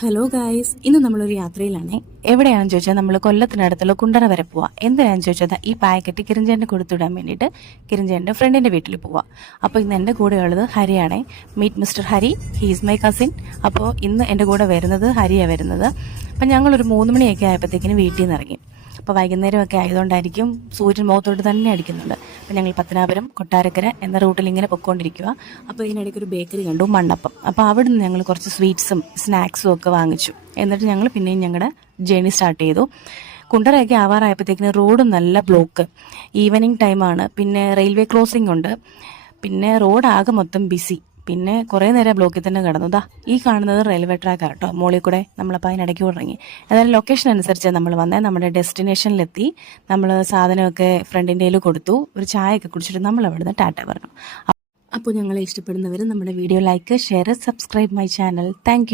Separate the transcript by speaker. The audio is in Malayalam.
Speaker 1: ഹലോ ഗായ്സ് ഇന്ന് നമ്മളൊരു യാത്രയിലാണ്. എവിടെയാണെന്ന് ചോദിച്ചാൽ നമ്മൾ കൊല്ലത്തിനടുത്തുള്ള കുണ്ടറ വരെ പോവാം. എന്തിനാണെന്ന് ചോദിച്ചാൽ ഈ പാക്കറ്റ് കിരഞ്ചേന്റെ കൊടുത്തുവിടാൻ വേണ്ടിയിട്ട് കിരഞ്ചേന്റെ ഫ്രണ്ടിന്റെ വീട്ടിൽ പോവാം. അപ്പോൾ ഇന്ന് എന്റെ കൂടെ ഉള്ളത് ഹരിയാണേ. Meet mister Hari. He's my cousin അപ്പോൾ ഇന്ന് എന്റെ കൂടെ വരുന്നത് ഹരിയാണ് വരുന്നത്. അപ്പം ഞങ്ങളൊരു മൂന്ന് മണിയൊക്കെ ആയപ്പോഴത്തേക്കിന് വീട്ടിൽ നിന്ന് ഇറങ്ങി. അപ്പോൾ വൈകുന്നേരമൊക്കെ ആയതുകൊണ്ടായിരിക്കും സൂര്യൻ മുഖത്തോട്ട് തന്നെ അടിക്കുന്നുണ്ട്. അപ്പോൾ ഞങ്ങൾ പത്തനാപുരം കൊട്ടാരക്കര എന്ന റൂട്ടിൽ ഇങ്ങനെ പൊയ്ക്കൊണ്ടിരിക്കുക അപ്പോൾ ഇതിനിടയ്ക്ക് ഒരു ബേക്കറി കണ്ടു മണ്ണപ്പം. അപ്പോൾ അവിടെ നിന്ന് ഞങ്ങൾ കുറച്ച് സ്വീറ്റ്സും സ്നാക്സും ഒക്കെ വാങ്ങിച്ചു. എന്നിട്ട് ഞങ്ങൾ പിന്നെയും ഞങ്ങളുടെ ജേണി സ്റ്റാർട്ട് ചെയ്തു. കുണ്ടറയൊക്കെ ആവാറായപ്പോഴത്തേക്കിന് റോഡ് നല്ല ബ്ലോക്ക് ഈവനിങ് ടൈമാണ് പിന്നെ റെയിൽവേ ക്രോസിംഗ് ഉണ്ട്. പിന്നെ റോഡ് ആകെ മൊത്തം ബിസി പിന്നെ കുറേ നേരം ബ്ലോക്കിൽ തന്നെ കിടന്നു. ദാ ഈ കാണുന്നത് റെയിൽവേ ട്രാക്ക് കേട്ടോ. മോളിൽ കൂടെ നമ്മളപ്പോൾ അതിനിടയ്ക്ക് ഇറങ്ങി. ഏതായാലും ലൊക്കേഷൻ അനുസരിച്ച് നമ്മൾ വന്നേ. നമ്മുടെ ഡെസ്റ്റിനേഷനിലെത്തി നമ്മൾ സാധനമൊക്കെ ഫ്രണ്ടിന്റെ കയ്യിൽ കൊടുത്തു. ഒരു ചായയൊക്കെ കുടിച്ചിട്ട് നമ്മൾ അവിടുന്ന് ടാറ്റ പറഞ്ഞു. അപ്പോൾ ഞങ്ങളെ ഇഷ്ടപ്പെടുന്നവർ നമ്മുടെ video like share subscribe my channel thank